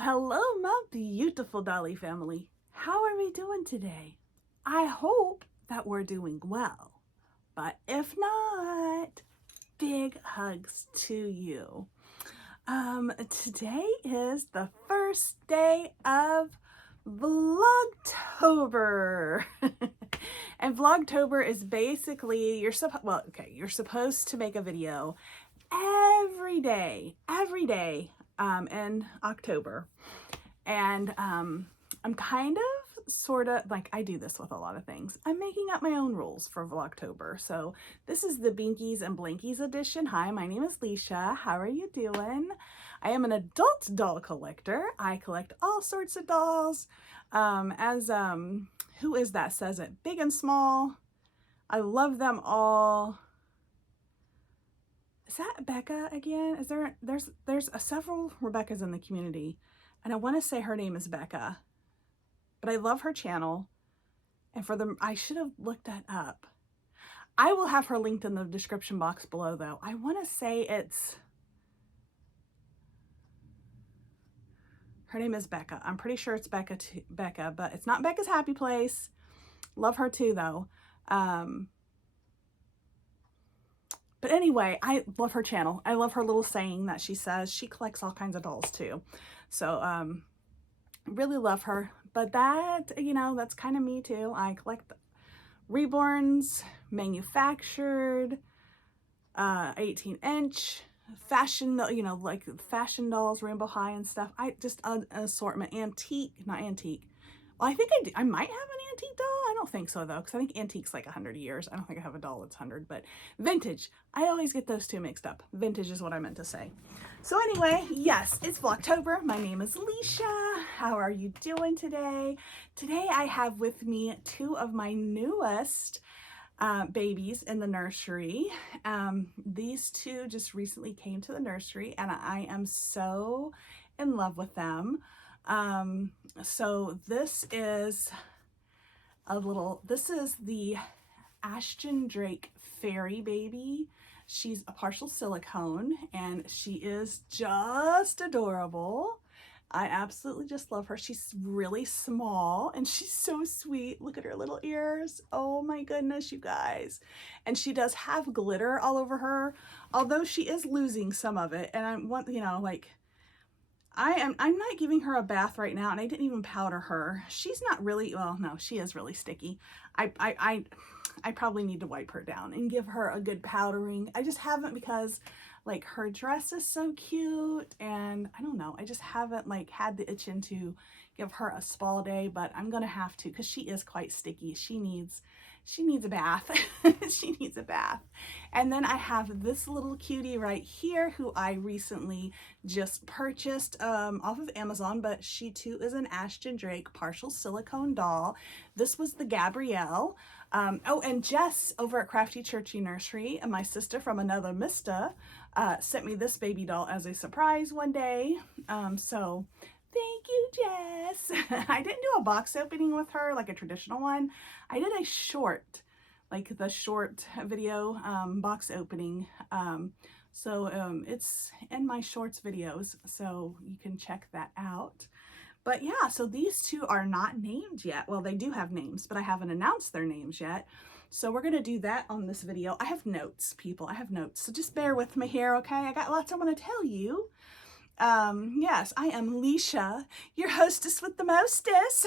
Hello, my beautiful Dolly family. How are we doing today? I hope that we're doing well, but if not, big hugs to you. Today is the first day of Vlogtober. And Vlogtober is basically, you're supposed to make a video every day in October. And I'm kind of sort of like, I do this with a lot of things. I'm making up my own rules for Vlogtober. So this is the Binkies and Blinkies edition. Hi, my name is Leisha. How are you doing? I am an adult doll collector. I collect all sorts of dolls. Who is that says it? Big and small. I love them all. Is that Becca again? Is there's several Rebeccas in the community, and I want to say her name is Becca, but I love her channel. And I should have looked that up. I will have her linked in the description box below, though. I want to say her name is Becca. I'm pretty sure it's Becca, but it's not Becca's Happy Place. Love her too, though. But anyway, I love her channel. I love her little saying that she says. She collects all kinds of dolls too. So really love her. But that, that's kind of me too. I collect Reborns, manufactured, 18-inch, fashion, like fashion dolls, Rainbow High and stuff. I just an assortment. Not antique. Well, I think I might have an antique doll. I don't think so, though, because I think antique's like 100 years. I don't think I have a doll that's 100, but vintage. I always get those two mixed up. Vintage is what I meant to say. So anyway, yes, it's Vlogtober. My name is Leisha. How are you doing today? Today I have with me two of my newest babies in the nursery. These two just recently came to the nursery, and I am so in love with them. So this is the Ashton Drake fairy baby. She's a partial silicone and she is just adorable. I absolutely just love her. She's really small and she's so sweet. Look at her little ears. Oh my goodness, you guys. And she does have glitter all over her, although she is losing some of it. And I'm not giving her a bath right now, and I didn't even powder her. She's not really, well, no, she is really sticky. I probably need to wipe her down and give her a good powdering. I just haven't, because like her dress is so cute, and I don't know, I just haven't like had the itching to give her a spa day, but I'm gonna have to, because she is quite sticky. She needs a bath. She needs a bath. And then I have this little cutie right here who I recently just purchased off of Amazon, but she too is an Ashton Drake partial silicone doll. This was the Gabrielle. Oh, and Jess over at Crafty Churchy Nursery, and my sister from another Mista, sent me this baby doll as a surprise one day. So thank you, Jess. I didn't do a box opening with her like a traditional one. I did a short, like the short video box opening. It's in my shorts videos, so you can check that out. But yeah, so these two are not named yet. Well, they do have names, but I haven't announced their names yet. So we're going to do that on this video. I have notes, people. I have notes. So just bear with me here, okay? I got lots I want to tell you. Yes, I am Leisha, your hostess with the mostess.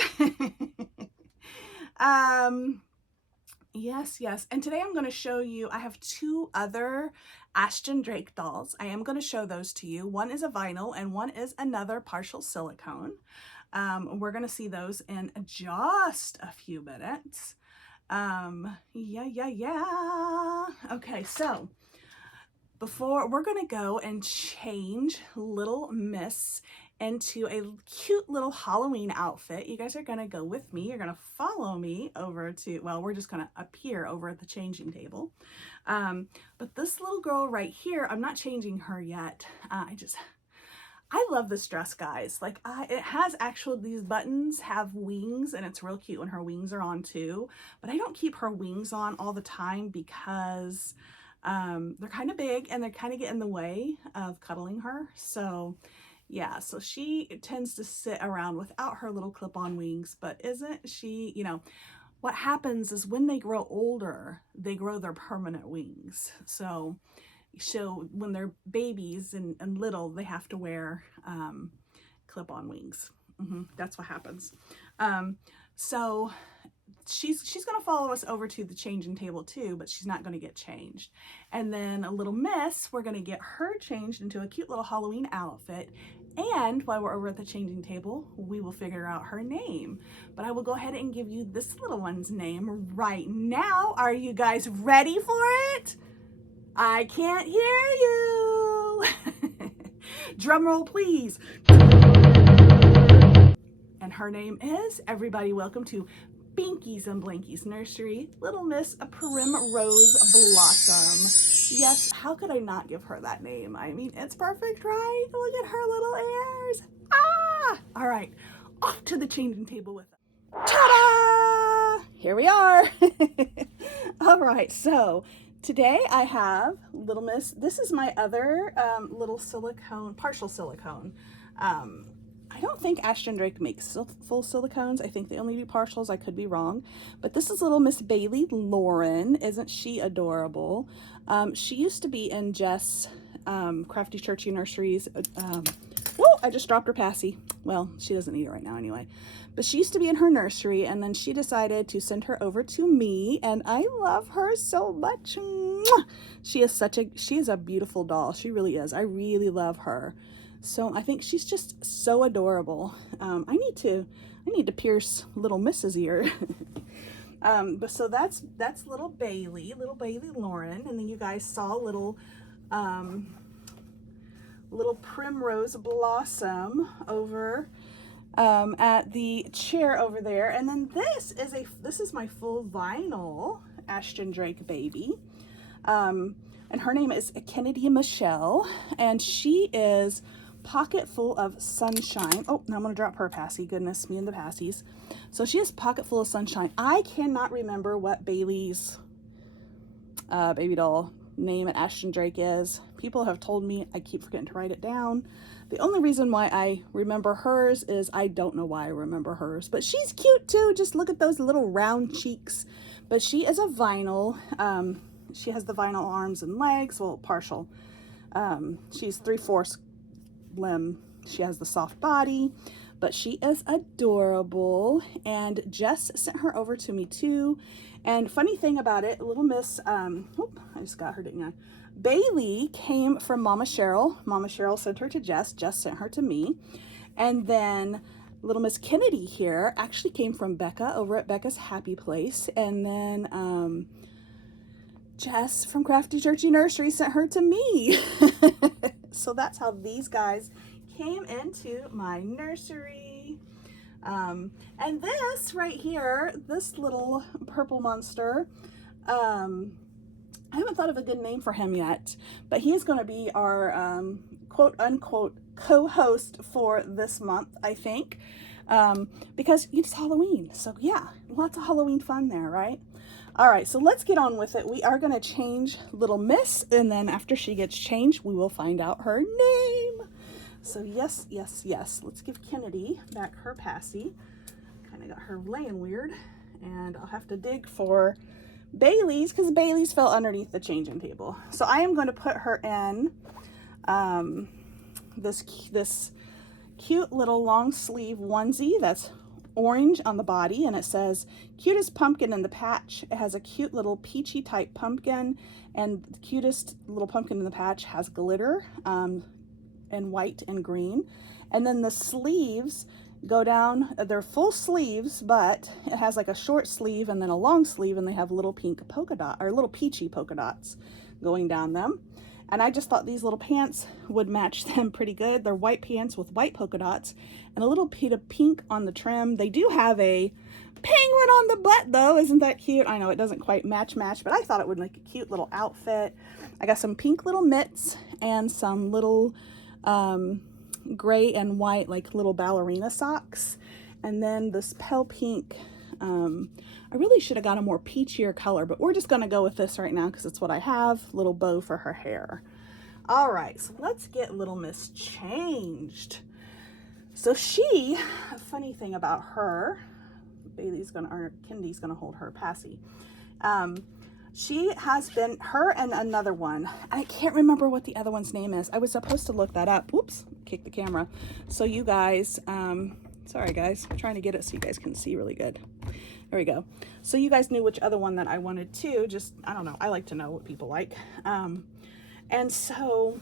Yes. And today I'm going to show you, I have two other Ashton Drake dolls. I am going to show those to you. One is a vinyl and one is another partial silicone. We're going to see those in just a few minutes. Yeah. Okay, so before we're going to go and change little Miss into a cute little Halloween outfit. You guys are going to go with me. You're going to follow me over to, well, we're just going to appear over at the changing table. But this little girl right here, I'm not changing her yet. I love this dress, guys. Like, it has these buttons have wings, and it's real cute when her wings are on too. But I don't keep her wings on all the time because they're kind of big and they kind of get in the way of cuddling her. So Yeah, so she tends to sit around without her little clip-on wings, but isn't she, you know, what happens is when they grow older, they grow their permanent wings. So when they're babies and little, they have to wear clip-on wings. That's what happens. So she's going to follow us over to the changing table too, but she's not going to get changed. And then a little miss, we're going to get her changed into a cute little Halloween outfit. And while we're over at the changing table, we will figure out her name. But I will go ahead and give you this little one's name right now. Are you guys ready for it? I can't hear you. Drum roll, please. And her name is, everybody, welcome to Binkies and Blankies Nursery, Little Miss Primrose Blossom. Yes, how could I not give her that name? I mean, it's perfect, right? Look at her little ears. Ah! All right, off to the changing table with them. Ta-da! Here we are. All right, so today I have Little Miss. This is my other little silicone, partial silicone. I don't think Ashton Drake makes full silicones. I think they only do partials. I could be wrong. But this is little Miss Bailey Lauren. Isn't she adorable? She used to be in Jess Crafty Churchy Nurseries. Whoa, I just dropped her passy. Well, she doesn't need it right now anyway. But she used to be in her nursery, and then she decided to send her over to me, and I love her so much. She is a beautiful doll. She really is. I really love her. So I think she's just so adorable. I need to pierce little Miss's ear. But so that's little Bailey Lauren, and then you guys saw little Primrose Blossom over at the chair over there. And then this is my full vinyl Ashton Drake baby. And her name is Kennedy Michelle, and she is pocket full of sunshine. Oh, now I'm gonna drop her passy. Goodness me and the passies. So she is pocket full of sunshine. I cannot remember what Bailey's baby doll name at Ashton Drake is. People have told me, I keep forgetting to write it down. The only reason why I remember hers is I don't know why I remember hers, but she's cute too. Just look at those little round cheeks. But she is a vinyl. She has the vinyl arms and legs, well, partial. She's 3/4 limb. She has the soft body, but she is adorable. And Jess sent her over to me too. And funny thing about it, little Miss, I just got her, didn't I? Bailey came from Mama Cheryl. Mama Cheryl sent her to Jess. Jess sent her to me. And then little Miss Kennedy here actually came from Becca over at Becca's Happy Place. And then Jess from Crafty Churchy Nursery sent her to me. So that's how these guys came into my nursery. And this right here, this little purple monster, I haven't thought of a good name for him yet, but he's going to be our quote unquote co-host for this month, I think, because it's Halloween. So yeah, lots of Halloween fun there, right? All right, so let's get on with it. We are going to change little Miss, and then after she gets changed, we will find out her name. So yes, yes, yes. Let's give Kennedy back her passy. Kind of got her laying weird, and I'll have to dig for Bailey's because Bailey's fell underneath the changing table. So I am going to put her in this cute little long sleeve onesie that's orange on the body, and it says cutest pumpkin in the patch. It has a cute little peachy type pumpkin, and the cutest little pumpkin in the patch has glitter in white and green. And then the sleeves go down, they're full sleeves, but it has like a short sleeve and then a long sleeve, and they have little pink polka dot or little peachy polka dots going down them. And I just thought these little pants would match them pretty good. They're white pants with white polka dots and a little bit of pink on the trim. They do have a penguin on the butt though. Isn't that cute? I know it doesn't quite match, but I thought it would make a cute little outfit. I got some pink little mitts and some little gray and white like little ballerina socks. And then this pale pink, I really should have got a more peachier color, but we're just going to go with this right now because it's what I have. Little bow for her hair. All right, so let's get Little Miss changed. So she, a funny thing about her, Bailey's gonna, or Kendi's gonna hold her, Passy. She has been, her and another one, I can't remember what the other one's name is. I was supposed to look that up. Oops, kick the camera. So you guys, sorry guys, I'm trying to get it so you guys can see really good. There we go. So you guys knew which other one that I wanted to, just, I don't know, I like to know what people like. And so,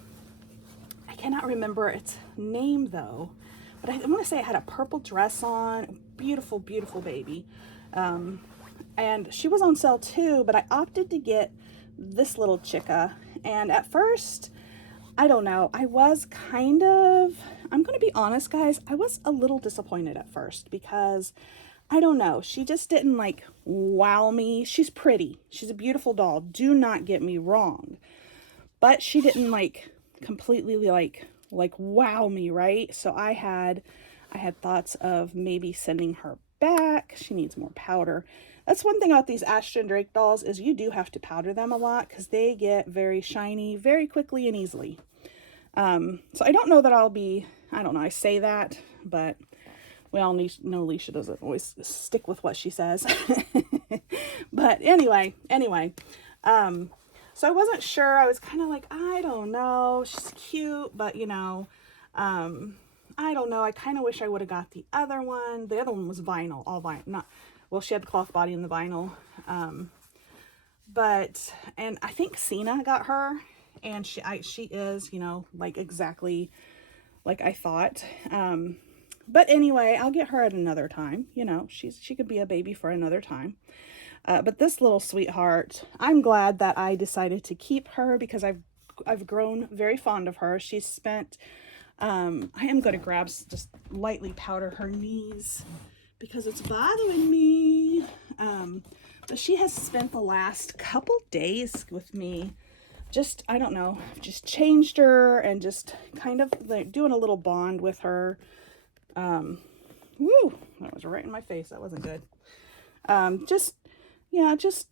I cannot remember its name though, but I want to say it had a purple dress on, beautiful, beautiful baby. And she was on sale too, but I opted to get this little chicka. And at first, I don't know, I was kind of, I'm going to be honest guys, I was a little disappointed at first because I don't know, she just didn't like wow me. She's pretty, she's a beautiful doll, do not get me wrong, but she didn't like completely like wow me, right? So I had thoughts of maybe sending her back. She needs more powder. That's one thing about these Ashton Drake dolls is you do have to powder them a lot because they get very shiny very quickly and easily. So I don't know that I'll be, I don't know, I say that, but we all know Leisha doesn't always stick with what she says. But anyway, so I wasn't sure. I was kind of like, I don't know, she's cute, but you know, I don't know. I kind of wish I would have got the other one. The other one was vinyl, all vinyl. Not, well, she had the cloth body in the vinyl. But, and I think Cena got her, and she is, you know, like exactly like I thought. But anyway, I'll get her at another time. You know, she could be a baby for another time. But this little sweetheart, I'm glad that I decided to keep her because I've grown very fond of her. She's spent, I am going to grab, just lightly powder her knees because it's bothering me. But she has spent the last couple days with me. Just, I don't know, just changed her and just kind of like doing a little bond with her. Woo, that was right in my face. That wasn't good. Yeah, just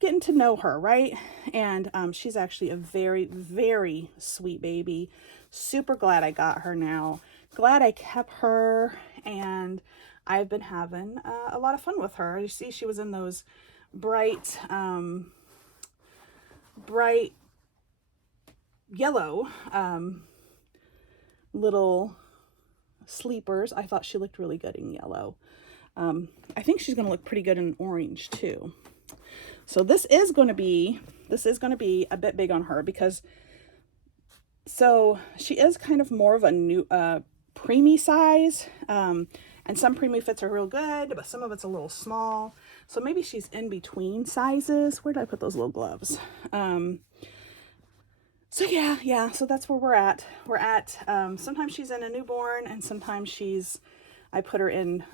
getting to know her, right? And she's actually a very, very sweet baby. Super glad I got her now. Glad I kept her, and I've been having a lot of fun with her. You see, she was in those bright yellow little sleepers. I thought she looked really good in yellow. I think she's going to look pretty good in orange too. So this is going to be a bit big on her because, so she is kind of more of a new, preemie size. And some preemie fits are real good, but some of it's a little small. So maybe she's in between sizes. Where did I put those little gloves? So yeah, so that's where we're at. We're at, sometimes she's in a newborn and sometimes I put her in,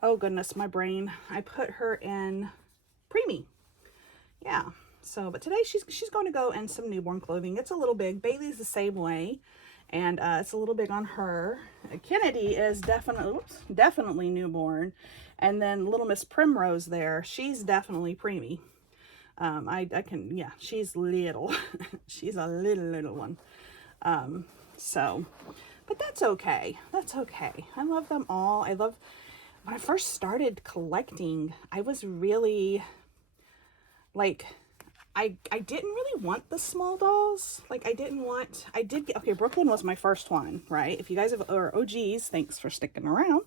oh goodness, my brain. I put her in preemie. Yeah. So, but today she's going to go in some newborn clothing. It's a little big. Bailey's the same way. And it's a little big on her. Kennedy is definitely newborn. And then little Miss Primrose there, she's definitely preemie. Yeah, she's little. She's a little one. So, but that's okay. That's okay. I love them all. When I first started collecting, I was really, like, I didn't really want the small dolls. Like, okay, Brooklyn was my first one, right? If you guys are OGs, thanks for sticking around.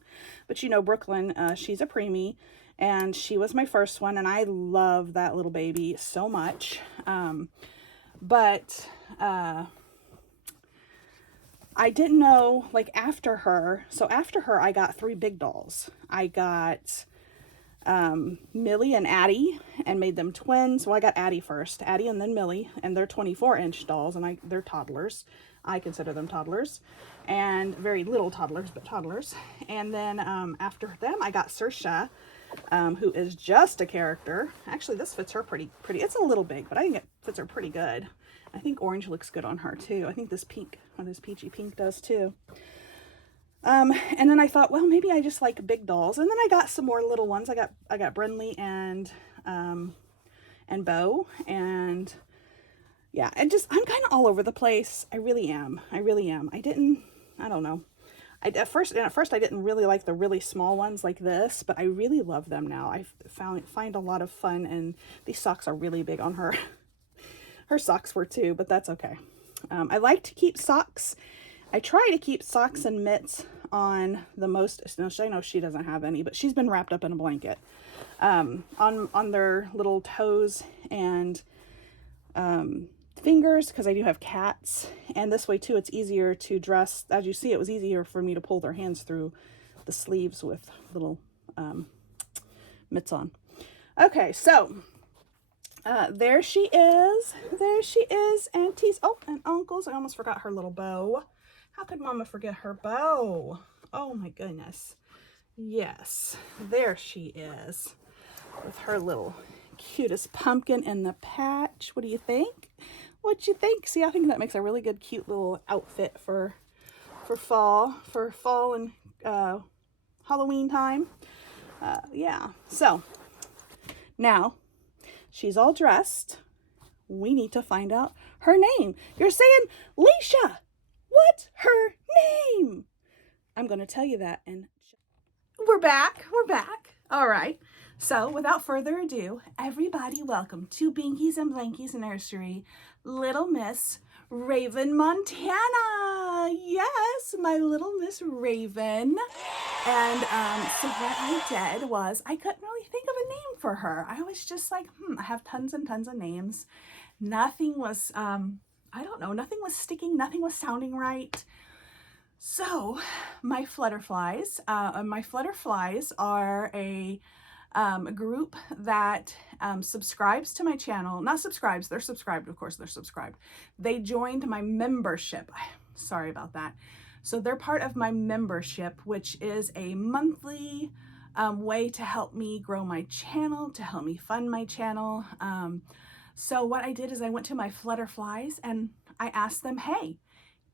But you know, Brooklyn, she's a preemie, and she was my first one, and I love that little baby so much. I didn't know, like, after her, I got 3 big dolls. I got Millie and Addie and made them twins. Well, I got Addie first, Addie and then Millie, and they're 24-inch dolls, and they're toddlers. I consider them toddlers, and very little toddlers, but toddlers. And then after them, I got Saoirse, who is just a character. Actually, this fits her pretty. It's a little big, but I think it fits her pretty good. I think orange looks good on her too. I think this pink, or this peachy pink does too. And then I thought, well, maybe I just like big dolls. And then I got some more little ones. I got Brinley and Bo, and yeah, and just, I'm kind of all over the place. I really am. I really am. I don't know. At first I didn't really like the really small ones like this, but I really love them now. I find a lot of fun, and these socks are really big on her. Her socks were too, but that's okay. I like to keep socks. I try to keep socks and mitts on the most, no, I know she doesn't have any, but she's been wrapped up in a blanket, on their little toes and fingers, because I do have cats, and this way too it's easier to dress. As you see, it was easier for me to pull their hands through the sleeves with little mitts on. Okay, so there she is, aunties, oh, and uncles. I almost forgot her little bow. How could Mama forget her bow? Oh my goodness. Yes, there she is with her little cutest pumpkin in the patch. What do you think? What you think? See, I think that makes a really good, cute little outfit for fall and Halloween time. Yeah. So now she's all dressed. We need to find out her name. You're saying, Leisha, what's her name? I'm going to tell you that. And we're back. All right. So without further ado, everybody welcome to Binkies and Blankies Nursery, Little Miss Raven Montana. Yes, my little Miss Raven. And so what I did was, I couldn't really think of a name for her. I was just like, I have tons and tons of names. Nothing was, I don't know, nothing was sticking, nothing was sounding right. So my Flutterflies are a group that subscribes to my channel. Not subscribes, they're subscribed, of course, they're subscribed. They joined my membership. Sorry about that. So they're part of my membership, which is a monthly way to help me grow my channel, to help me fund my channel. So what I did is I went to my Flutterflies and I asked them, hey,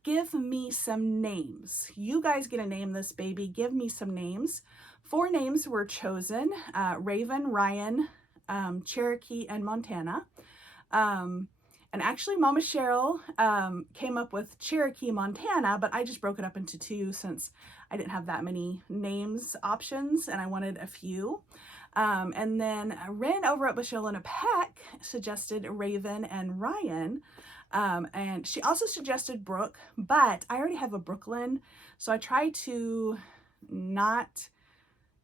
give me some names. You guys get to name this baby. Give me some names. 4 names were chosen, Raven, Ryan, Cherokee, and Montana. And actually Mama Cheryl came up with Cherokee, Montana, but I just broke it up into 2 since I didn't have that many names options and I wanted a few. And then Ren over at Bushel and a Peck suggested Raven and Ryan. And she also suggested Brooke, but I already have a Brooklyn, so I tried to not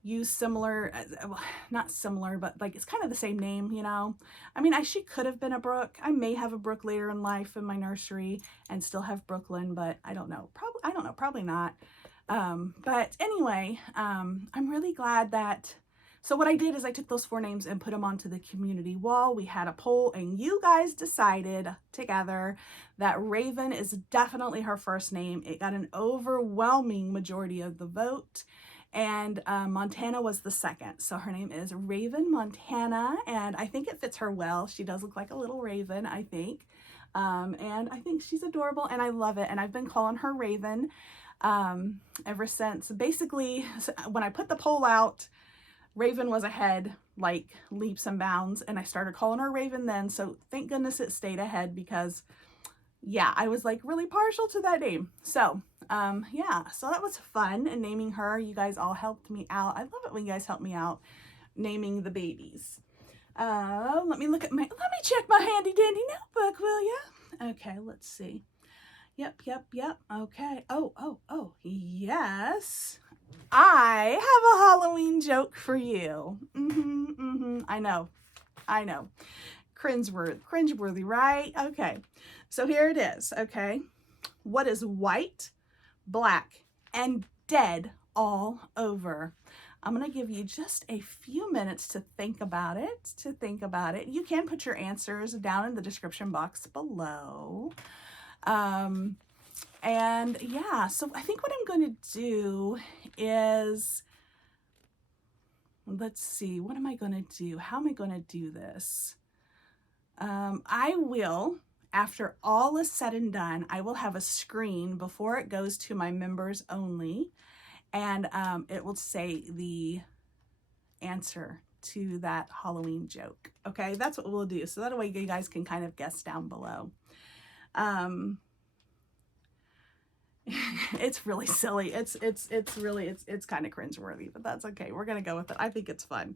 use similar, well, not similar, but like it's kind of the same name, you know. I mean, she could have been a Brooke. I may have a Brooke later in life in my nursery and still have Brooklyn, but I don't know. Probably not. But anyway, I'm really glad that. So what I did is I took those 4 names and put them onto the community wall. We had a poll and you guys decided together that Raven is definitely her first name. It got an overwhelming majority of the vote. And Montana was the second. So her name is Raven Montana, and I think it fits her well. She does look like a little raven, I think. And I think she's adorable and I love it. And I've been calling her Raven ever since. Basically, when I put the poll out, Raven was ahead like leaps and bounds, and I started calling her Raven then. So thank goodness it stayed ahead because yeah, I was like really partial to that name. So yeah, so that was fun. And naming her, you guys all helped me out. I love it when you guys help me out naming the babies. Let me check my handy dandy notebook, will ya? Okay, let's see. Yep. Okay. Oh, yes. I have a Halloween joke for you. I know. Cringeworthy, right? Okay. So here it is, okay? What is white, black, and dead all over? I'm going to give you just a few minutes to think about it. You can put your answers down in the description box below. And yeah, so I think what I'm going to do is, let's see, what am I going to do? How am I going to do this? I will, after all is said and done, I will have a screen before it goes to my members only, and it will say the answer to that Halloween joke. Okay, that's what we'll do. So that way you guys can kind of guess down below. It's really silly. It's kind of cringeworthy, but that's okay. We're gonna go with it. I think it's fun.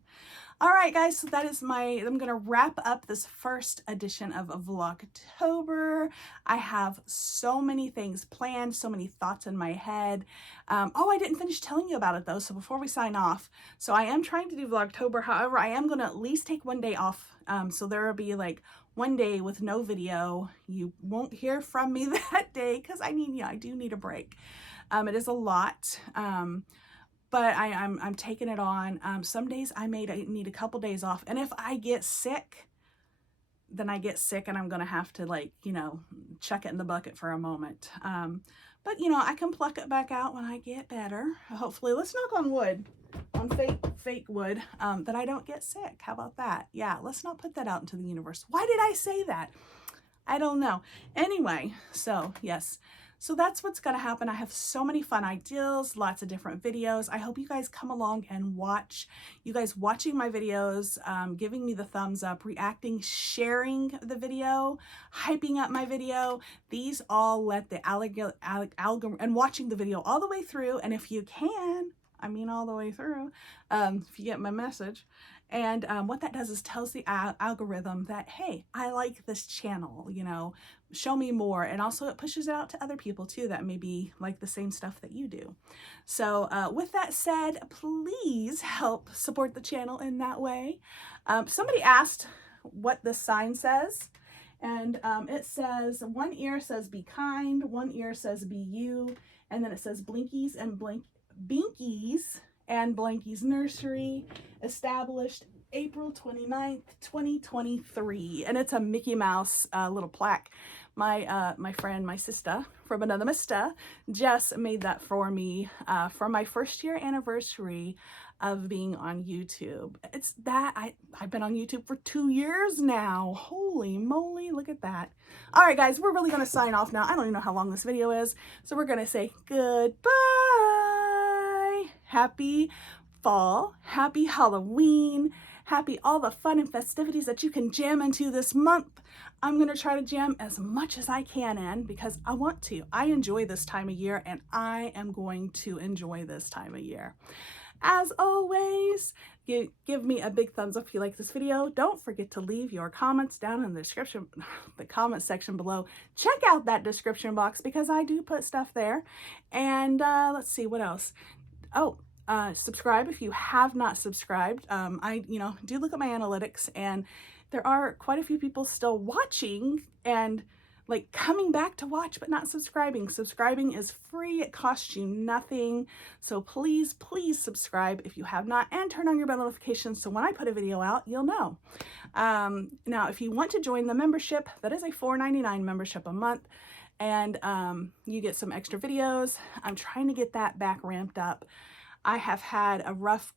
All right, guys, so that is I'm gonna wrap up this first edition of Vlogtober. I have so many things planned, so many thoughts in my head. Oh, I didn't finish telling you about it though, so before we sign off, so I am trying to do Vlogtober. However, I am gonna at least take one day off. So there will be like one day with no video. You won't hear from me that day because I do need a break. It is a lot. But I'm taking it on. Some days I need a couple days off. And if I get sick, then I get sick and I'm going to have to, like, you know, chuck it in the bucket for a moment. But, you know, I can pluck it back out when I get better. Hopefully, let's knock on wood, on fake wood, that I don't get sick. How about that? Yeah, let's not put that out into the universe. Why did I say that? I don't know. Anyway, so yes. So that's what's going to happen. I have so many fun ideas, lots of different videos. I hope you guys come along and watch. You guys watching my videos, giving me the thumbs up, reacting, sharing the video, hyping up my video. These all let the algorithm, and watching the video all the way through. And if you can, I mean all the way through, if you get my message. And what that does is tells the algorithm that, hey, I like this channel, you know, show me more. And also it pushes it out to other people too that maybe like the same stuff that you do. So with that said, please help support the channel in that way. Somebody asked what this sign says. And it says, one ear says be kind, one ear says be you, and then it says Blinkies and Binkies and Blanky's Nursery, established April 29th, 2023. And it's a Mickey Mouse little plaque. My friend, my sister from another mister, Jess made that for me for my first year anniversary of being on YouTube. It's that I've been on YouTube for 2 years now. Holy moly, look at that. All right, guys, we're really going to sign off now. I don't even know how long this video is. So we're going to say goodbye. Happy fall, happy Halloween, happy all the fun and festivities that you can jam into this month. I'm going to try to jam as much as I can in because I want to. I enjoy this time of year and I am going to enjoy this time of year. As always, give me a big thumbs up if you like this video. Don't forget to leave your comments down in the description, the comment section below. Check out that description box because I do put stuff there. And let's see what else. Oh, subscribe if you have not subscribed. I do look at my analytics and there are quite a few people still watching and like coming back to watch but not subscribing. Subscribing is free. It costs you nothing. So please, please subscribe if you have not and turn on your bell notifications so when I put a video out, you'll know. Now, if you want to join the membership, that is a $4.99 membership a month. And you get some extra videos. I'm trying to get that back ramped up. I've had a rough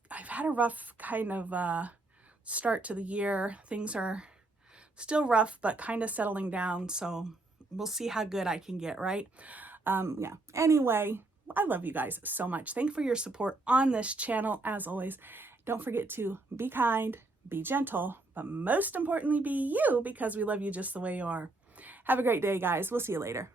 kind of start to the year. Things are still rough, but kind of settling down. So we'll see how good I can get, right? Yeah. Anyway, I love you guys so much. Thank you for your support on this channel. As always, don't forget to be kind, be gentle, but most importantly, be you because we love you just the way you are. Have a great day, guys. We'll see you later.